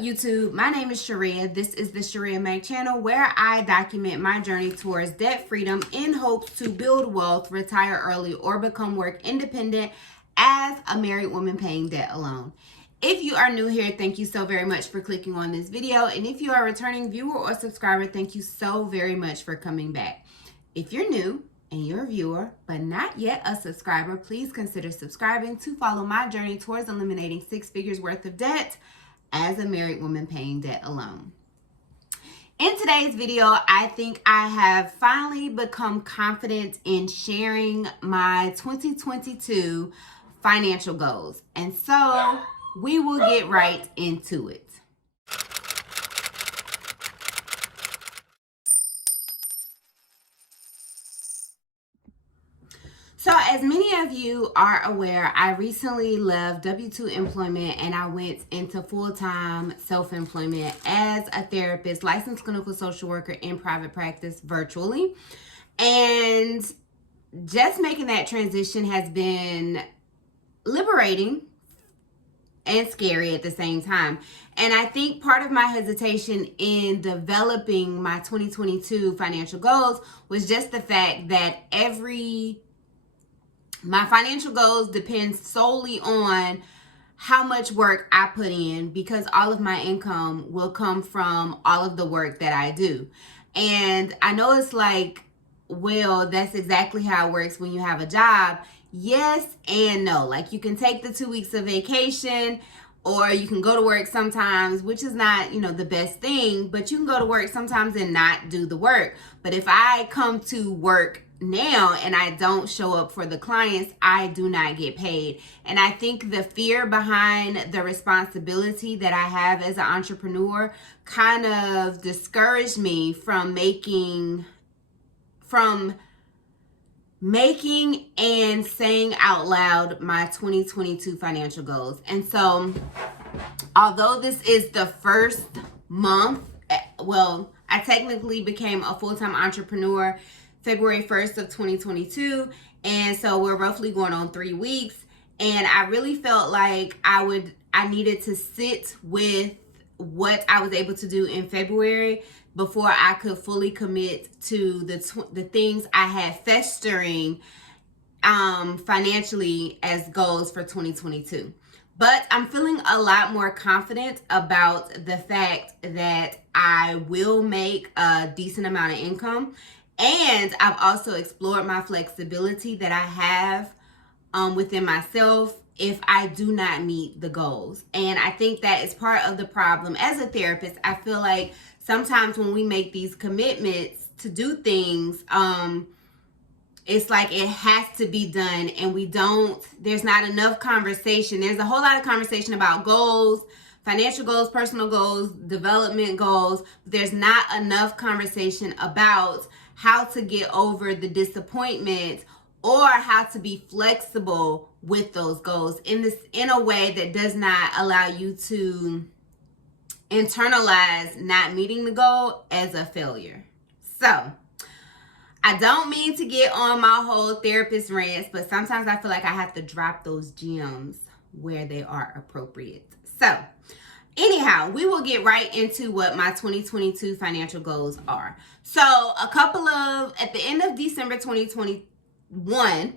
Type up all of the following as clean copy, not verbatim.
YouTube? My name is Shirria. This is the Shirria Mac channel where I document my journey towards debt freedom in hopes to build wealth, retire early, or become work independent as a married woman paying debt alone. If you are new here, thank you so very much for clicking on this video. And if you are a returning viewer or subscriber, thank you so very much for coming back. If you're new and you're a viewer, but not yet a subscriber, please consider subscribing to follow my journey towards eliminating 6 figures worth of debt as a married woman paying debt alone. In today's video, I think I have finally become confident in sharing my 2022 financial goals. And so we will get right into it. So as many of you are aware, I recently left W-2 employment and I went into full-time self-employment as a therapist, licensed clinical social worker in private practice virtually. And just making that transition has been liberating and scary at the same time. And I think part of my hesitation in developing my 2022 financial goals was just the fact that my financial goals depend solely on how much work I put in, because all of my income will come from all of the work that I do. And I know it's like, well, that's exactly how it works when you have a job. Yes and no. Like, you can take the 2 weeks of vacation, or you can go to work sometimes, which is not, the best thing, but you can go to work sometimes and not do the work. But if I come to work now and I don't show up for the clients, I do not get paid. And I think the fear behind the responsibility that I have as an entrepreneur kind of discouraged me from making and saying out loud my 2022 financial goals. And so, although this is the first month, well, I technically became a full-time entrepreneur February 1st of 2022. And so we're roughly going on 3 weeks. And I really felt like I needed to sit with what I was able to do in February before I could fully commit to the things I had festering financially as goals for 2022. But I'm feeling a lot more confident about the fact that I will make a decent amount of income. And I've also explored my flexibility that I have within myself if I do not meet the goals. And I think that is part of the problem. As a therapist, I feel like sometimes when we make these commitments to do things, it's like it has to be done, and there's not enough conversation. There's a whole lot of conversation about goals, financial goals, personal goals, development goals. But there's not enough conversation about how to get over the disappointment or how to be flexible with those goals in a way that does not allow you to internalize not meeting the goal as a failure. So, I don't mean to get on my whole therapist rants, but sometimes I feel like I have to drop those gems where they are appropriate. So, anyhow, we will get right into what my 2022 financial goals are. So, at the end of December 2021,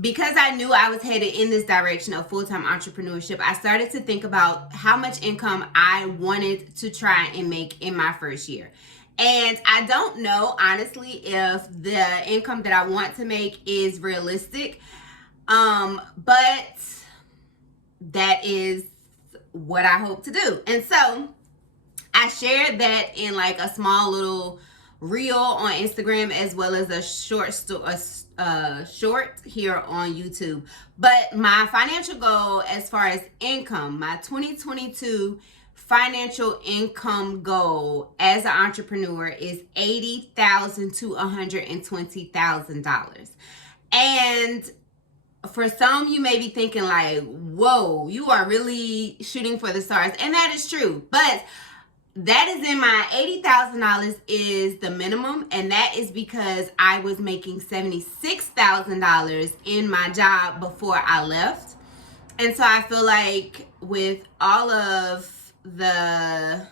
because I knew I was headed in this direction of full-time entrepreneurship, I started to think about how much income I wanted to try and make in my first year. And I don't know, honestly, if the income that I want to make is realistic. But that is what I hope to do. And so I shared that in like a small little reel on Instagram, as well as a short here on YouTube. But my financial goal as far as income, my 2022 financial income goal as an entrepreneur is $80,000 to $120,000. And for some, you may be thinking like, whoa, you are really shooting for the stars. And that is true. But that is in my $80,000 is the minimum. And that is because I was making $76,000 in my job before I left. And so I feel like with all of the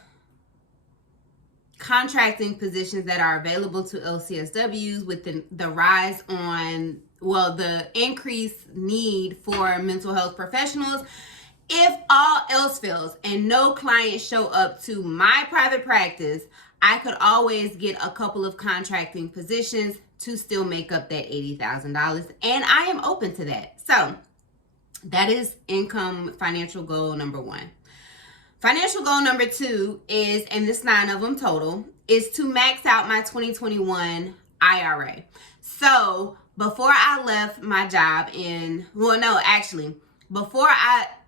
contracting positions that are available to LCSWs with the rise on, well, the increased need for mental health professionals. If all else fails and no clients show up to my private practice, I could always get a couple of contracting positions to still make up that $80,000. And I am open to that. So that is income financial goal number 1. Financial goal number 2 is, and this 9 of them total, is to max out my 2021 IRA. So before I left my job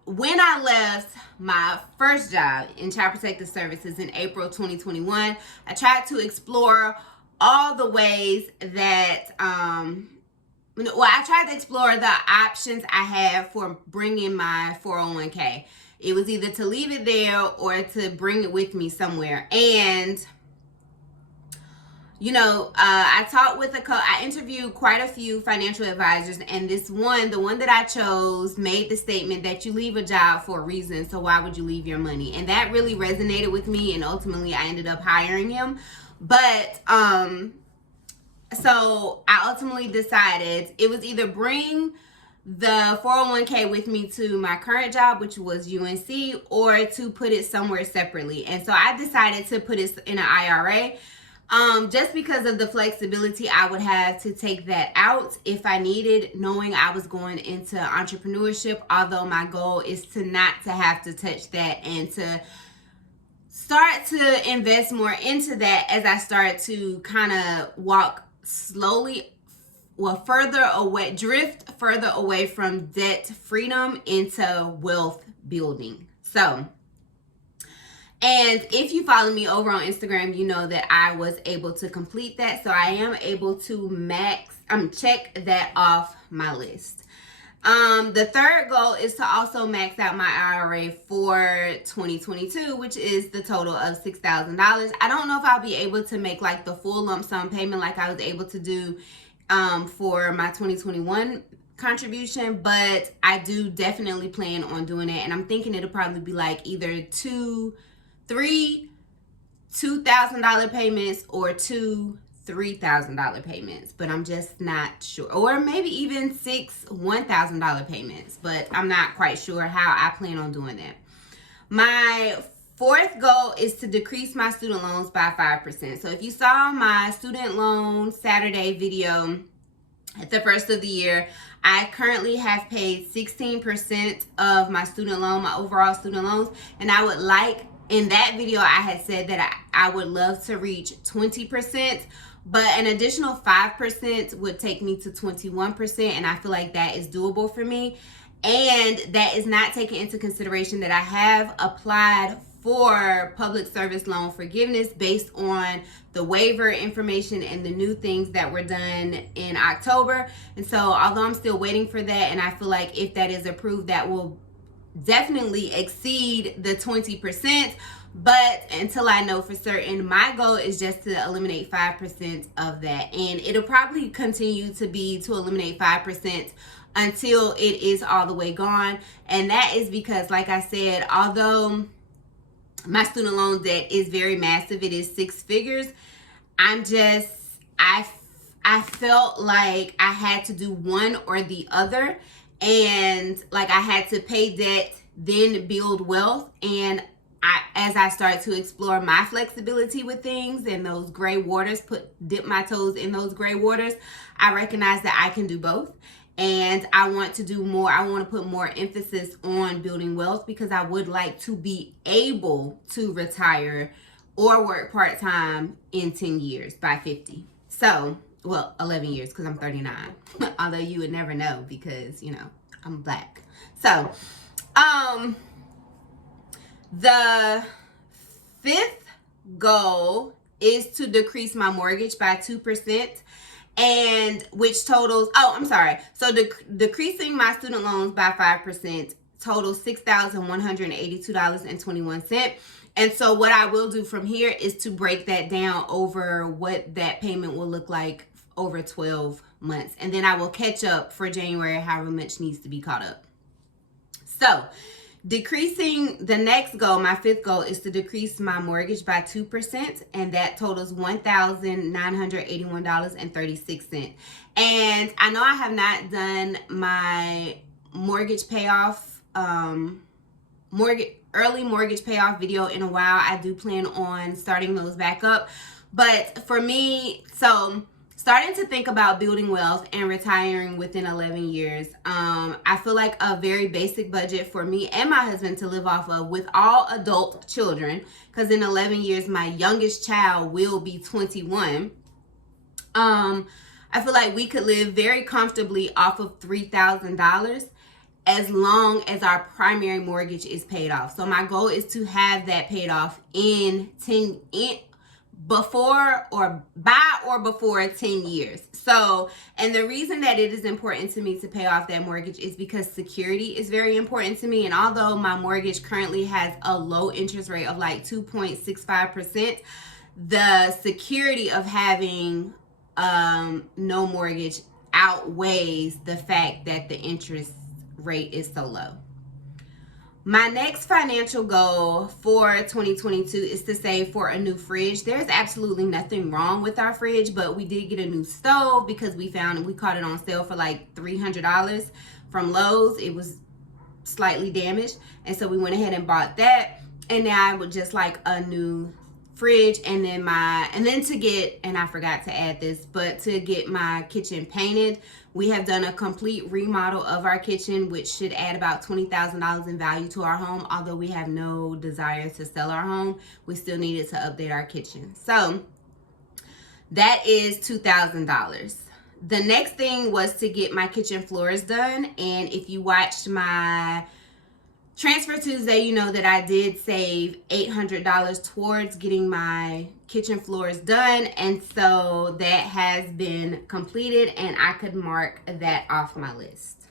when I left my first job in Child Protective Services in April 2021, I tried to explore all the ways that, I tried to explore the options I had for bringing my 401k. It was either to leave it there or to bring it with me somewhere. And I interviewed quite a few financial advisors, and the one that I chose, made the statement that you leave a job for a reason, so why would you leave your money? And that really resonated with me, and ultimately I ended up hiring him. But so I ultimately decided it was either bring the 401k with me to my current job, which was UNC, or to put it somewhere separately. And so I decided to put it in an IRA. Just because of the flexibility I would have to take that out if I needed, knowing I was going into entrepreneurship, although my goal is to not to have to touch that and to start to invest more into that as I start to kind of drift further away from debt freedom into wealth building. So, and if you follow me over on Instagram, you know that I was able to complete that. So I am able to check that off my list. The third goal is to also max out my IRA for 2022, which is the total of $6,000. I don't know if I'll be able to make like the full lump sum payment like I was able to do for my 2021 contribution, but I do definitely plan on doing it. And I'm thinking it'll probably be like either three $2,000 payments or two $3,000 payments, but I'm just not sure. Or maybe even 6 $1,000 payments, but I'm not quite sure how I plan on doing that. My fourth goal is to decrease my student loans by 5%. So if you saw my student loan Saturday video at the first of the year, I currently have paid 16% of my student loan, my overall student loans, and I would like, in that video, I had said that I would love to reach 20%, but an additional 5% would take me to 21%, and I feel like that is doable for me. And that is not taking into consideration that I have applied for public service loan forgiveness based on the waiver information and the new things that were done in October. And so although I'm still waiting for that, and I feel like if that is approved, that will definitely exceed the 20%, but until I know for certain, my goal is just to eliminate 5% of that, and it'll probably continue to be to eliminate 5% until it is all the way gone. And that is because, like I said, although my student loan debt is very massive, it is 6 figures, I felt like I had to do one or the other. And like I had to pay debt, then build wealth. And as I started to explore my flexibility with things and those gray waters, dip my toes in those gray waters, I recognized that I can do both. And I want to do more. I want to put more emphasis on building wealth because I would like to be able to retire or work part-time in 10 years by 50. So, well, 11 years because I'm 39. Although you would never know because, you know, I'm black. So, the 5th goal is to decrease my mortgage by 2%. And which totals, so decreasing my student loans by 5% totals $6,182.21. And so what I will do from here is to break that down over what that payment will look like over 12 months. And then I will catch up for January, however much needs to be caught up. So Decreasing the next goal, my fifth goal, is to decrease my mortgage by 2%, and that totals $1,981.36. And I know I have not done my mortgage payoff, early mortgage payoff video in a while. I do plan on starting those back up. But for me, so starting to think about building wealth and retiring within 11 years. I feel like a very basic budget for me and my husband to live off of with all adult children, because in 11 years, my youngest child will be 21. I feel like we could live very comfortably off of $3,000 as long as our primary mortgage is paid off. So my goal is to have that paid off before 10 years. So, and the reason that it is important to me to pay off that mortgage is because security is very important to me. And although my mortgage currently has a low interest rate of like 2.65%, the security of having no mortgage outweighs the fact that the interest rate is so low. My next financial goal for 2022 is to save for a new fridge. There's absolutely nothing wrong with our fridge, but we did get a new stove because we caught it on sale for like $300 from Lowe's. It was slightly damaged, and so we went ahead and bought that. And now I would just like a new fridge, and then I forgot to add this, but to get my kitchen painted. We have done a complete remodel of our kitchen, which should add about $20,000 in value to our home. Although we have no desire to sell our home, we still needed to update our kitchen. So that is $2,000. The next thing was to get my kitchen floors done. And if you watched my Transfer Tuesday, you know that I did save $800 towards getting my kitchen floors done. And so that has been completed, and I could mark that off my list.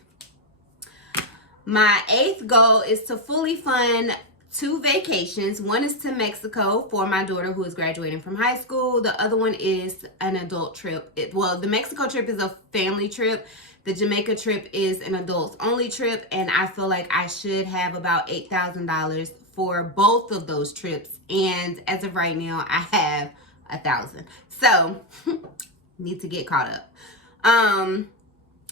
My eighth goal is to fully fund 2 vacations. One is to Mexico for my daughter who is graduating from high school. The other one is an adult trip. The Mexico trip is a family trip. The Jamaica trip is an adults only trip, and I feel like I should have about $8,000 for both of those trips. And as of right now, I have $1,000. So need to get caught up.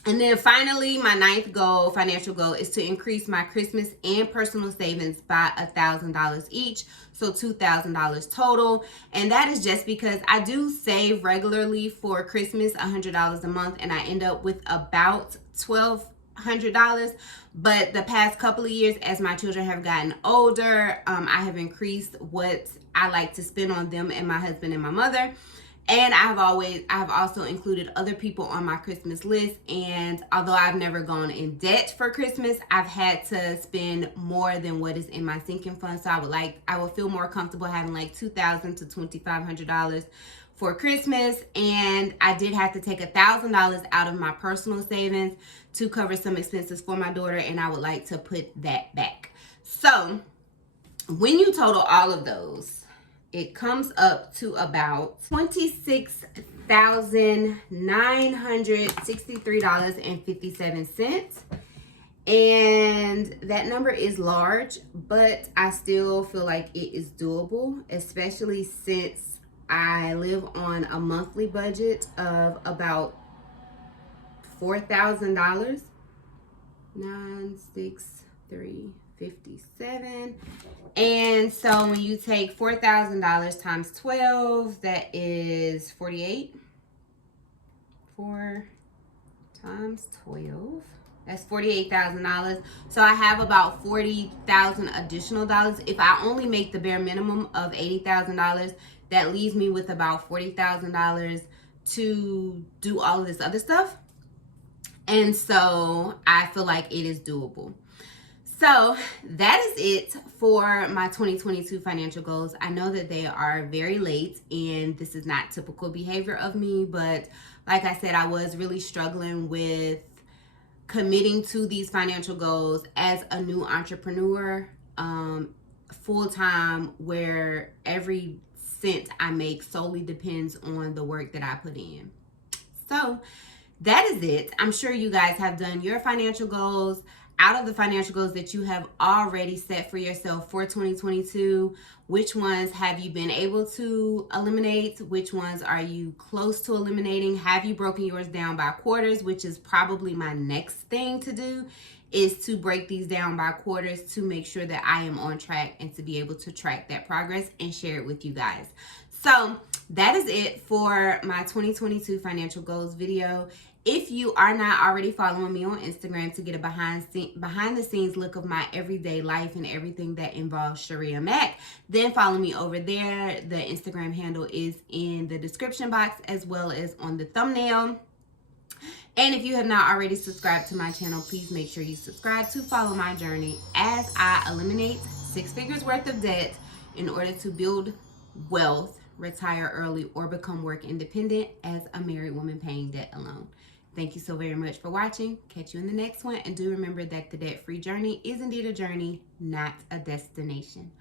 And then finally, my ninth goal, financial goal, is to increase my Christmas and personal savings by $1,000 each. So $2,000 total. And that is just because I do save regularly for Christmas, $100 a month, and I end up with about $1,200. But the past couple of years, as my children have gotten older, I have increased what I like to spend on them and my husband and my mother. And I have also included other people on my Christmas list. And although I've never gone in debt for Christmas, I've had to spend more than what is in my sinking fund. So I would feel more comfortable having like $2,000 to $2,500 for Christmas. And I did have to take $1,000 out of my personal savings to cover some expenses for my daughter, and I would like to put that back. So when you total all of those, it comes up to about $26,963.57. And that number is large, but I still feel like it is doable, especially since I live on a monthly budget of about $4,000. 96357. And so when you take $4,000 times 12, that is 48. 4 times 12, that's $48,000. So I have about $40,000 additional dollars. If I only make the bare minimum of $80,000, that leaves me with about $40,000 to do all of this other stuff. And so I feel like it is doable. So that is it for my 2022 financial goals. I know that they are very late, and this is not typical behavior of me, but like I said, I was really struggling with committing to these financial goals as a new entrepreneur, full-time, where every cent I make solely depends on the work that I put in. So that is it. I'm sure you guys have done your financial goals. out of the financial goals that you have already set for yourself for 2022, which ones have you been able to eliminate? Which ones are you close to eliminating? Have you broken yours down by quarters, which is probably my next thing to do, is to break these down by quarters to make sure that I am on track and to be able to track that progress and share it with you guys. So that is it for my 2022 financial goals video. If you are not already following me on Instagram to get a behind the scenes look of my everyday life and everything that involves Shirria Mac, then follow me over there. The Instagram handle is in the description box as well as on the thumbnail. And if you have not already subscribed to my channel, please make sure you subscribe to follow my journey as I eliminate 6 figures worth of debt in order to build wealth, retire early, or become work independent as a married woman paying debt alone. Thank you so very much for watching. Catch you in the next one. And do remember that the debt-free journey is indeed a journey, not a destination.